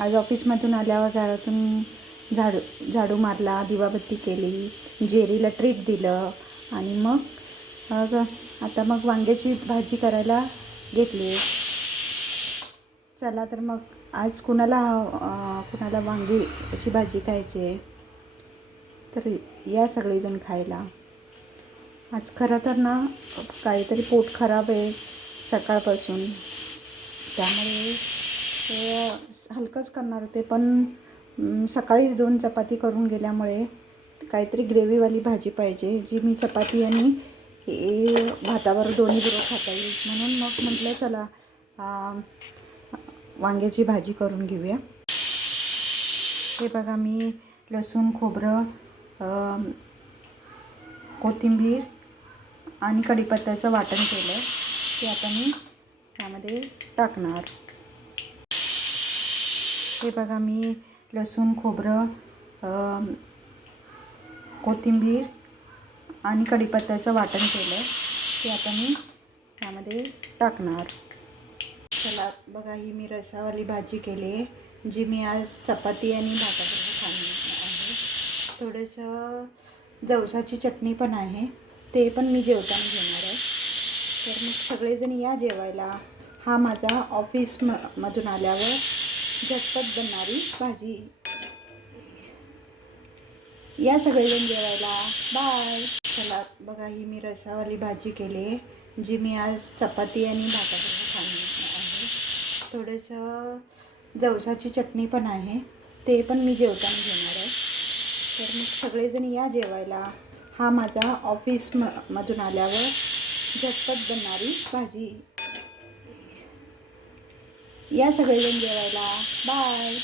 आज ऑफिसमधून आल्यावर घरातून झाडू मारला, दिवाबत्ती केली, जेरीला ट्रीट दिलं आणि मग आता मग वांग्याची भाजी करायला घेतली. चला तर मग आज कुणाला वांग्याची भाजी खायची आहे तर या सगळेजण खायला. आज खरं तर ना काहीतरी पोट खराब आहे सकाळपासून, त्यामुळे ते हलकंच करणार होते, पण सकाळीच 2 चपाती करून गेल्यामुळे काहीतरी ग्रेव्हीवाली भाजी पाहिजे, जी मी चपाती आणि हे भातावर दोन्ही बरोबर खाता येईल. म्हणून मग म्हटलं चला वांग्याची भाजी करून घेऊया. हे बघा, मी लसूण, खोबरं, कोथिंबीर आणि कढीपत्त्याचं वाटण केलं, ते आता मी त्यामध्ये टाकणार. हे बघा, मी लसूण, खोबरं, कोथिंबीर आणि कढीपत्त्याचं वाटण केलं, ते आता मी त्यामध्ये टाकणार. चला बघा, ही मी रसावाली भाजी केली आहे, जी मी आज चपाती आणि भाताबरोबर खाणार आहे. थोडंसं जवसाची चटणी पण आहे, ते पण मी जेवताना घेणार आहे. तर मग सगळेजण या जेवायला. हा माझा ऑफिसमधून आल्यावर झटपट बनणारी भाजी. या सगळेजण जेवायला. बाय. चला बघा, ही मी रसावाली भाजी केली आहे, जी मी आज चपाती आणि भाताबरोबर खाणार आहे. थोडंसं जवसाची चटणी पण आहे, ते पण मी जेवताना घेणार आहे. तर मग सगळेजण या जेवायला. हा माझा ऑफिसमधून आल्यावर झटपट बनणारी भाजी. या सगळेजण जेवायला. बाय.